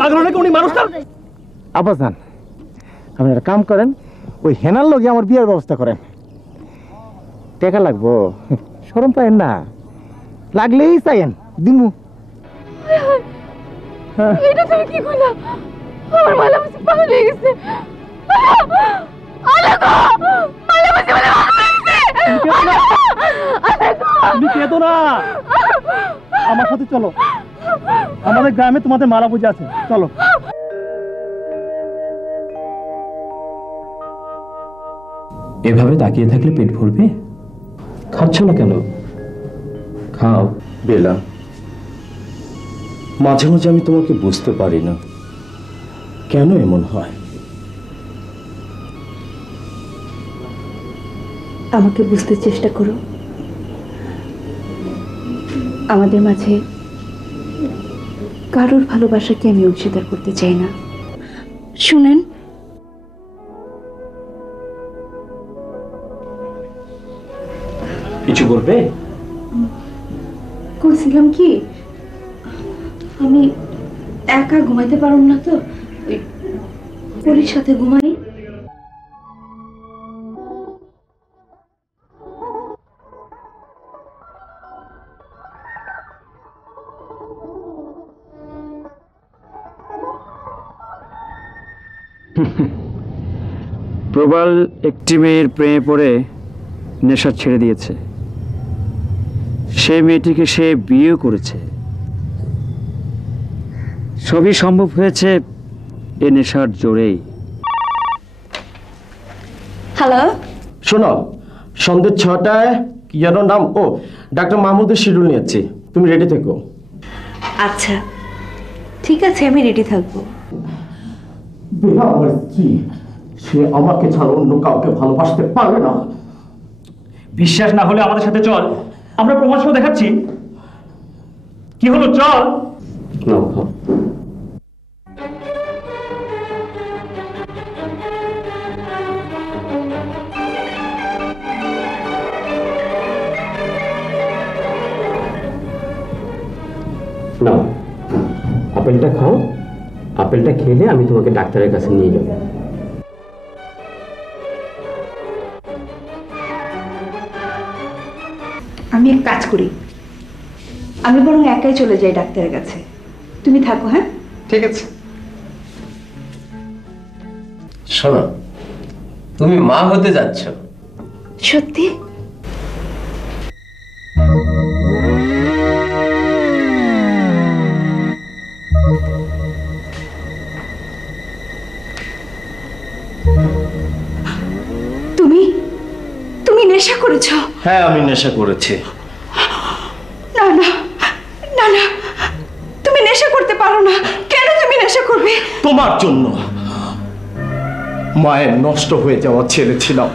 পাগল নাকি উনি মানুষটা? আব্বাজান আপনি একটা কাম করেন, ওই হেনার লগে আমার বিয়ের ব্যবস্থা করেন। টাকা লাগবো, শরম পায়েন না, লাগলেই চাইেন দিমু। এটা তুমি কি কইলা? আমার মালা মুসি পাগল হয়ে গেছে। তুমি কেঁদো না, আমার সাথে চলো, আমাদের গ্রামে তোমাদের মালা পূজা আছে, চলো। এভাবে তাকিয়ে থাকলে পেট ভরবে? খাচ্ছ না কেন? খাও। বেলা, মাঝে মাঝে আমি তোমাকে বুঝতে পারি না কেন এমন হয়। আমাকে বুঝতে চেষ্টা করো। আমাদের মাঝে কারোর ভালোবাসাকে আমি অংশীদার করতে চাই না। শুনেন, কিছু বলবে? কইছিলাম কি, আমি একা ঘুমাইতে পারুম না, তো ওই পরির সাথে ঘুমাই। প্রবাল একটি মেয়ের প্রেমে পড়ে নেশা ছেড়ে দিয়েছে। সে মেয়েটিকে সে বিয়ে করেছে। সবই সম্ভব হয়েছে এ নেশার জোরেই। হ্যালো, শোনো, সন্ধ্যে 6টায় কি যেন নাম, ও ডাক্তার মাহমুদের শিডিউল নিয়েছি, তুমি রেডি থেকো। আচ্ছা ঠিক আছে, আমি রেডি থাকবো। আমার স্ত্রী, সে আমাকে ছাড়া অন্য কাউকে ভালোবাসতে পারে না। বিশ্বাস না হলে আমাদের সাথে চল, আমরা প্রমাণ সহ দেখাচ্ছি। কি হলো, চল। না, আপেলটা খাও। আপেলটা খেলে আমি তোমাকে ডাক্তারের কাছে নিয়ে যাব। আমি এক কাজ করি, আমি বরং একাই চলে যাই ডাক্তারের কাছে, তুমি থাকো। হ্যাঁ ঠিক আছে। শোনো, তুমি মা হতে যাচ্ছ। সত্যি? তুমি তুমি নেশা করেছ? হ্যাঁ, আমি নেশা করেছি। না না না না, তুমি নেশা করতে পারো না। কেন তুমি নেশা করবে? তোমার জন্য। মায়ের নষ্ট হয়ে যাওয়া ছেলে ছিলাম,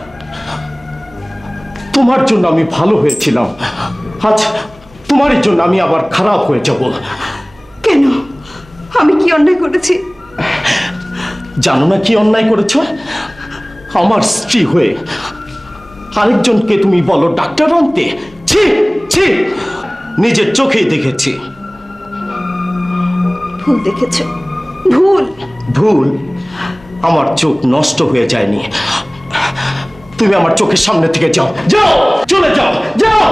তোমার জন্য আমি ভালো হয়েছিলাম, আজ তোমারই জন্য আমি আবার খারাপ হয়ে যাব। কেন? আমি কি অন্যায় করেছি? জানো না কি অন্যায় করেছ? আমার স্ত্রী হয়ে আরেকজনকে তুমি বলো ডাক্তার আনতে। ছি ছি, নিজের চোখেই দেখেছি। ভুল দেখেছ, ভুল। ভুল? আমার চোখ নষ্ট হয়ে যায়নি। তুমি আমার চোখের সামনে থেকে যাও, যাও, চলে যাও, যাও।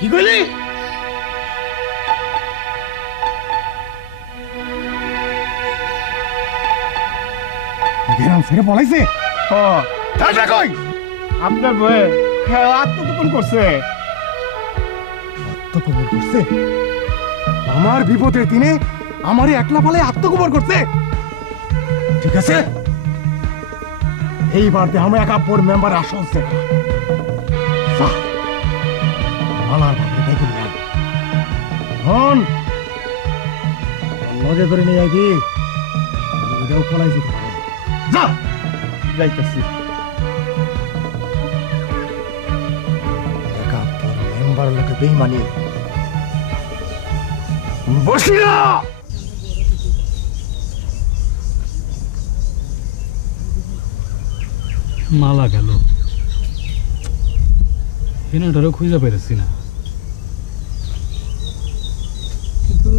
কি কইলি? গ্রাম ছেড়ে পলাইছে? কই আপনার বয়ে আত্মগোপন করছে। আত্মগোপন করছে? আমার বিপদের দিনে আমারে একলা পালে আত্মগোপন করছে? ঠিক আছে, এইবার দেখামো একাপ্পর মেম্বার আসছে। মালার ভাবলে দেখে নিলাম, হন লগে করে নিয়ে আইবি, ওটাও পলাই যেতে পারে। যা, যাইতেছি। একাপ্পর মেম্বার লোকে বেইমানি বসিয়া মালা গেল, হেনাটারও খুঁজে পেরেছি না। কিন্তু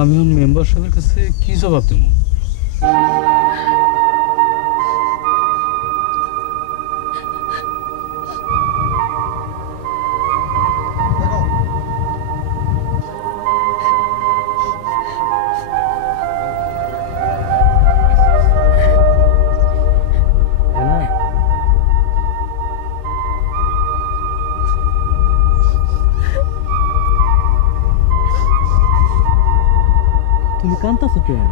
আমি মেম্বার সাহেবের কাছে কি জবাব দেব? তুমি কান্তাছো কেন?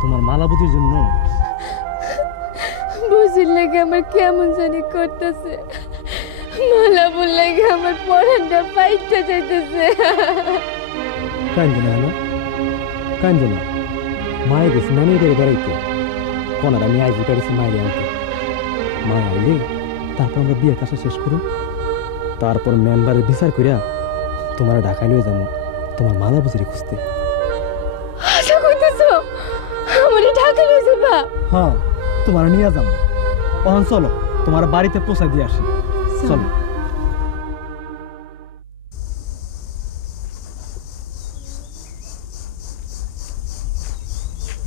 তোমার মালা বুঝির জন্য? বুঝির লাগে আমার কেমন জানি করতেছে, মালা বুল লাগে আমার পরানটা ফাইটটা যাইতেছে। কান্দে না না, কান্দে না। মায়ে গেছে নানির বাড়ি বেড়াইতে, কোনার আমি আইজি পারিছি মায়ের আনতে। মা আইলে তারপর আমরা বিয়ের কাজটা শেষ করুন, তারপর মেম্বারের বিচার করিয়া তোমার ঢাকায় লয়ে যাবো তোমার মালা বুঝিরে খুঁজতে। আশা করতেছো আমার ঢাকা লয়ে যাবা? হ্যাঁ, তোমার নিয়ে যাবো। তখন চলো তোমার বাড়িতে পৌঁছা দিয়ে আসি। চলো।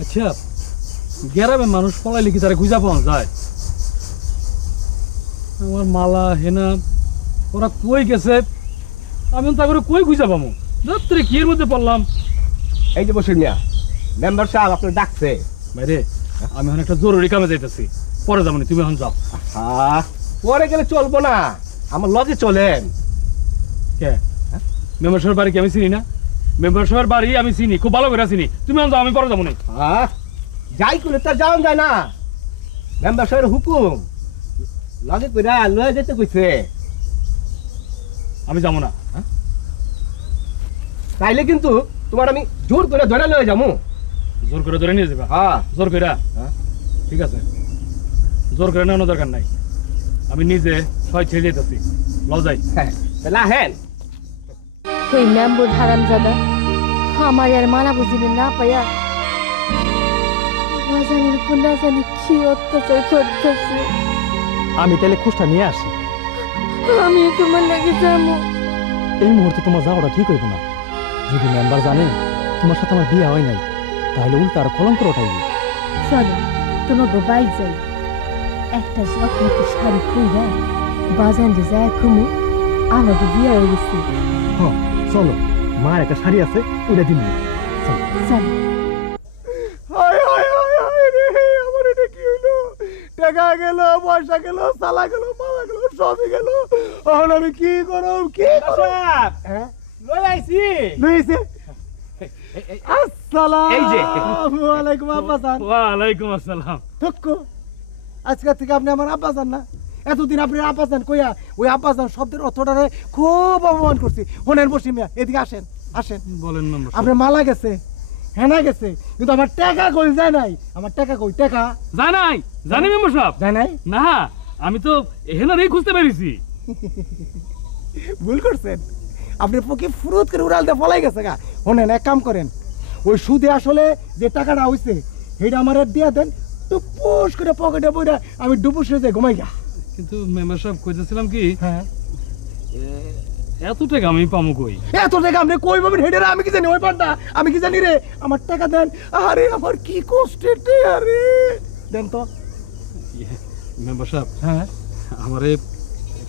আচ্ছা, গ্রামে মানুষ পলাইলে কি তারা খুঁজা পাওয়া যায়? আমার মালা হেনা ওরা কই গেছে, আমি তারপরে কই খুঁজা পাবো? রাত্রে কি এর মধ্যে পড়লাম। এই যে বসে মিয়া, মেম্বার সাহেব আপনার ডাকছে। বাইরে আমি এখন একটা জরুরি কামে যাইতেছি, পরে যাবো না, তুমি এখন যাও। পরে গেলে চলবো না, আমার লজে চলেন। কে? মেম্বার সাহেবের বাড়ি কি আমি চিনি না? মেম্বার সাহেবের বাড়ি আমি চিনি, খুব ভালো করে চিনি। তুমি এখন যাও, আমি পরে যাবো না। যাই করে তার যাওয়া যায় না, মেম্বার সাহেবের হুকুম। লজে কইরা লয়ে যেতে কইছে। আমি যাবো না। তাইলে কিন্তু তোমার আমি জোর করে ধরে লয়ে যাবো। জোর করে ধরে নিয়ে যাবা? হ্যাঁ, জোর করে। ঠিক আছে, জোর করে নেওয়ার দরকার নাই, আমি নিজে ছয় ছেড়ে যেতেছি। লও যাই। তাহলে আহেন। ওই মেম্বর হারামজাদা আমার আর মালা বুঝিনি না পাইয়া বাজানের উপর না জানি কি অত্যাচার করতেছে। আমি তাহলে খুশটা নিয়ে আসি। আমি তোমার লাগে যাবো। এই মুহূর্তে তোমার যাওয়াটা ঠিক হইব না। যদি মেম্বার জানে তোমার সাথে আমার বিয়ে হয় নাই, তাহলে উল্টা আর কলঙ্ক ওঠাইবে। চলো তোমাকে বাইক যাই, একটা জখমতি শাড়ি পইরা বাজারে যায় খুমু আমাকে বিয়ে হয়ে গেছে। হ্যাঁ চলো, মার একটা শাড়ি আছে, ওটা দিন। চলো। আমার এটা কি হইলো? টাকা গেল, পয়সা গেল, সালা গেল, মালা গেল, সবই গেল। এখন আমি কি করব? কি আসসালামু আব্বাসান। ওয়ালাইকুম আসসালাম। আজকে থেকে আপনি আমার আব্বাসান না? এতদিন আপনি আব্বাসান কইয়া ওই আব্বাসান শব্দের অর্থটারে খুব অপমান করছি। হোনেন বসি মিয়া, এদিকে আসেন আসেন। বলেন না। আপনার মালা গেছে, হেনা গেছে, কিন্তু আমার টাকা কই যায় নাই। আমার টাকা কই? টাকা যায় নাই? জানি মেম্বার সাহেব? যায় নাই না, আমি তো হেনারই খুঁজতে পেরেছি। ভুল করছেন আপনি, পকে ফুরুত করে উড়াল দিয়ে ফলাই গেছে গা। হোনেন, এক কাম করেন, ওই সুদে আসলে যে টাকাটা হইছে সেইটা আমার দিয়া দেন, টুপুস করে পকেটে বইরা আমি ডুপুস হয়ে যাই ঘুমাই গা। কিন্তু মেম্বার সাহেব কইতেছিলাম কি, হ্যাঁ এত টাকা আমি পামু কই? এত টাকা আপনি কই পাবেন হেডে? আমি কি জানি ওই পান্ডা, আমি কি জানি রে? আমার টাকা দেন। আরে আমার কি কষ্টের টাকা রে, দেন তো। মেম্বার সাহেব, হ্যাঁ আমারে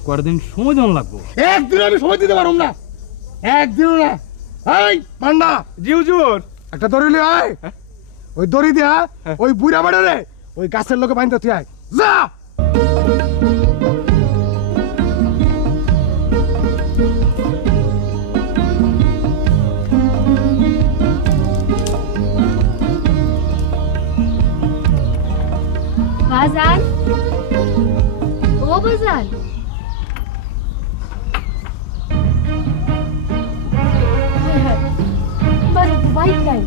কয়েকদিন সময় দেওয়া লাগবো। একদিন আমি সময় দিতে পারব না, একদিন না। এই পান্ডা, জি হুজুর। একটা দড়ি লিয়ে আয়। ওই দড়ি দিয়া ওই বুড়া বাড়ারে ওই গাছের লোকে বাইন্দা তুই আয়, যা। বাজান, ও বাজান, বাজান তো বাইক নাই।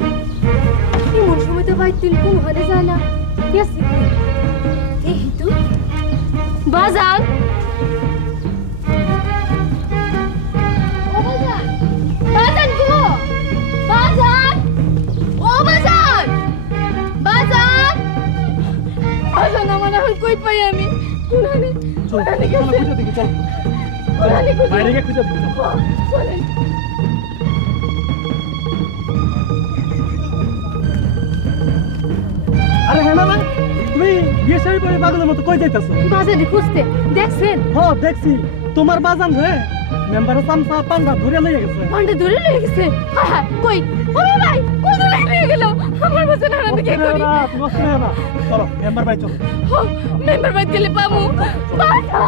এমন সময় তো বাইক দিন কোন হারে যায় না। দেখি তো বাজান, ও বাজান, বাজান গো, বাজান, ও বাজান, বাজান, বাজান কই পাই আমি কোনানে চল কোনানে চল গেছে খুঁজে দেখি চল কোনানে গেছে বাইরে গিয়ে খুঁজে দেখি চলেন আরে হ্যাঁ না তুমি বিয়ে শাড়ি পরে পাগলের মতো কই যাইতাছো বাজারে খুঁজতে দেখছেন হ্যাঁ দেখছি তোমার বাজান রে মেম্বারের চামচা পান্ডা ধরে লইয়া গেছে পান্ডে ধরে লয়ে গেছে হ্যাঁ কই ওরে ভাই কোন জায়গায় লয়ে গেল আমার বাজার হারান কি করি তুমি অস্ত্র না চলো মেম্বার ভাই চলো মেম্বার বাদ গেলে পামু বাজা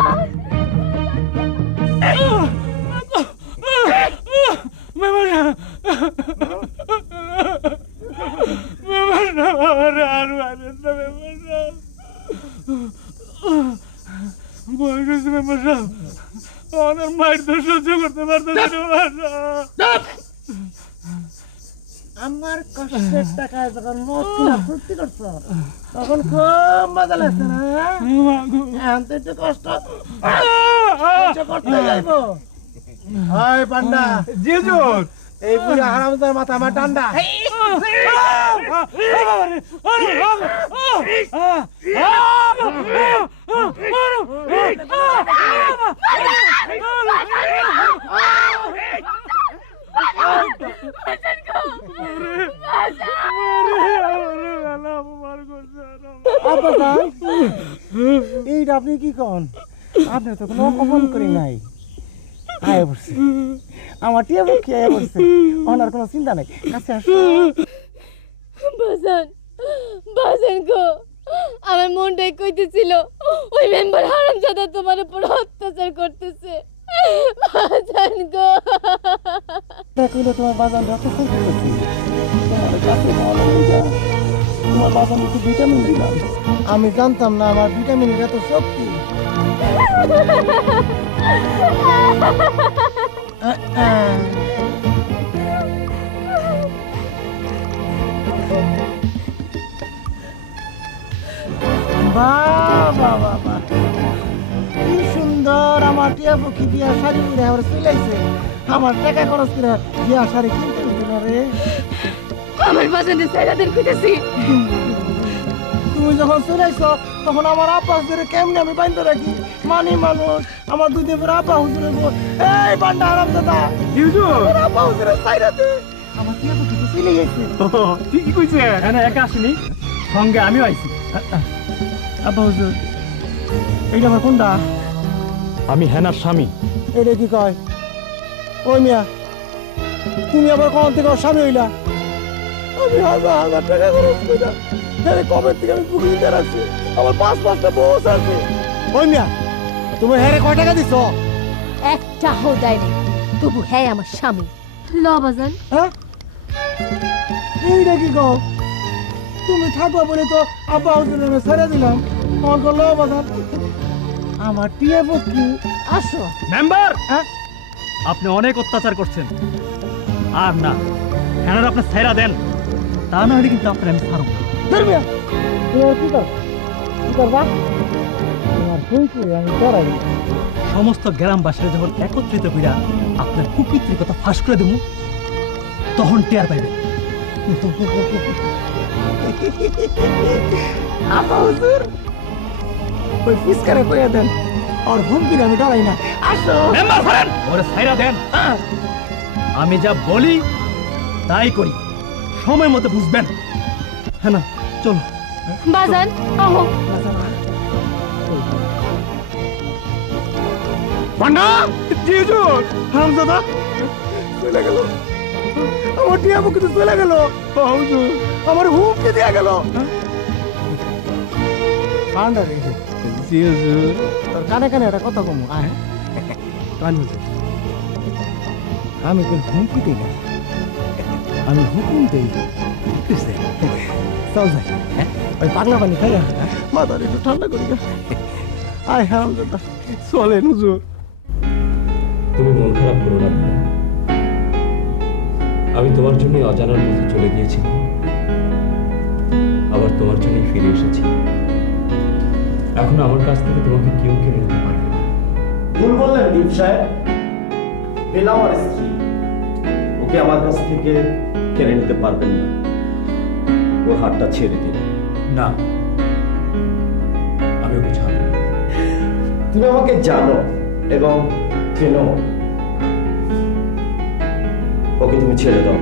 আমার কষ্টের টাকায় যখন মদ কিনা ফুর্তি করছো তখন খুব মজা লাগছে না এখন তো একটু কষ্ট করতে যাইবো হয় পান্ডা জিজুর এই বুড়া হারামজাদার মাথা আমার ঠান্ডা এইটা আপনি কি কন আপনার তো কোনো অপমান করি নাই আয় বসছে আমার টিয়া পক্ষে আয় বসছে ওনার কোনো চিন্তা নাই কাছে আসো বাজান বাজান গো আমার মনটাই কইতেছিল ওই মেম্বার হারামজাদা তোমার উপর অত্যাচার করতেছে বাজান গো কইলে তোমার বাজান অত্যাচার করতেছে তোমার কাছে ভালো হয়ে তোমার বাজান একটু ভিটামিন দিলাম আমি জানতাম না আমার ভিটামিনের এত শক্তি কি সুন্দর আমার টিয়া পক্ষী বিয়া শাড়ি পরে আমার চলেছে আমার টাকা খরচ করে বিয়া শাড়ি কিনতে দিল রে আমার বাজানে সাইরাদের কইতেছি তুমি যখন চলেছ তখন আমার আপা হুজুরে কেমনে আমি বাইন্ধে রাখি মানি মানুষ আমার দুধে পরে আপা হুজুরে এই বান্ডা হারামজাদা হুজুর আপা হুজুরে সাইরাতে আমার টিয়া পক্ষী তো চলে গেছে ঠিকই কইছে এখানে একা আসিনি সঙ্গে আমিও আইছি আপা হুজুর এইটা আমার কোনটা আমি হেনার স্বামী এটা কি কয় ওই মিয়া তুমি আবার কোন থেকে ওর স্বামী হইলা আমি হাজার হাজার টাকা খরচ কইরা তাহলে কবে থেকে আমি বুকিং দিয়ে রাখছি আমার 5-5টা বস আছে ওই মিয়া তুমি হ্যারে কয় টাকা দিছ একটা হো দেয় নাই তবু হ্যাঁ আমার স্বামী ল বাজান হ্যাঁ এইটা কি কও তুমি থাকবা বলে তো আব্বা হুজুরে আমি ছেড়ে দিলাম আমার গেল বাজার আমার টিয়া পক্ষী আসো মেম্বার হ্যাঁ আপনি অনেক অত্যাচার করছেন আর না হেনার আপনি ছাইরা দেন তা না হলে কিন্তু আপনার আমি ছাড়ব ধর্মিয়া তুমি কি কর কি করবা তোমার ভুল করে আমি ডরাই সমস্ত গ্রামবাসীরা যখন একত্রিত কইরা আপনার কুকীর্তির কথা ফাঁস করে দেবো তখন টের পাইবেন আপা হুজুর ওই ফুসকারে কইয়া দেন আর হুমকির আমি ডরাই না আসো মেম্বার ছাড়েন ওরে ছাইরা দেন আমি যা বলি তাই করি সময় মতো বুঝবেন হ্যাঁ না চলো বাজান আহো পান্ডা জিজুর হারামজাদা চলে গেল আমার টিয়া মুখে তো চলে গেল হুজুর আমার হুমকি দেয়া গেল পান্ডা রে জিজুর তোর কানে কানে একটা কথা কমু আয় কান হুজুর আমি তোর হুমকি দেই না আমি হুকুম দেই চল যাই ওই পাগলা পানি খাই মাথার একটু ঠান্ডা করি আয় হারামজাদা চলেন হুজুর তুমি মন খারাপ করো না ভাইয়া। আমি তোমার জন্য অজানার পথে চলে গিয়েছিলাম, আবার তোমার জন্যই ফিরে এসেছি। এখন আমার কাছ থেকে তোমাকে কেউ কেড়ে নিতে পারবে না। ভুল বললেন দীপ সাহেব, বেলা আমার স্ত্রী, ওকে আমার কাছ থেকে কেড়ে নিতে পারবেন না। ওর হাতটা ছেড়ে দিন। না, কিভাবে বোঝাবো? তুমি আমাকে জানো এবং চেনো। ওকে তুমি ছেড়ে দাও।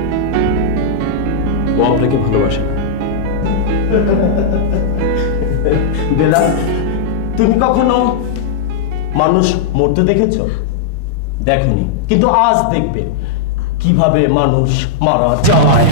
ও আপনাকে ভালোবাসে না। বেলা, তুমি কখনো মানুষ মরতে দেখেছো? দেখোনি, কিন্তু আজ দেখবে কিভাবে মানুষ মারা যায়।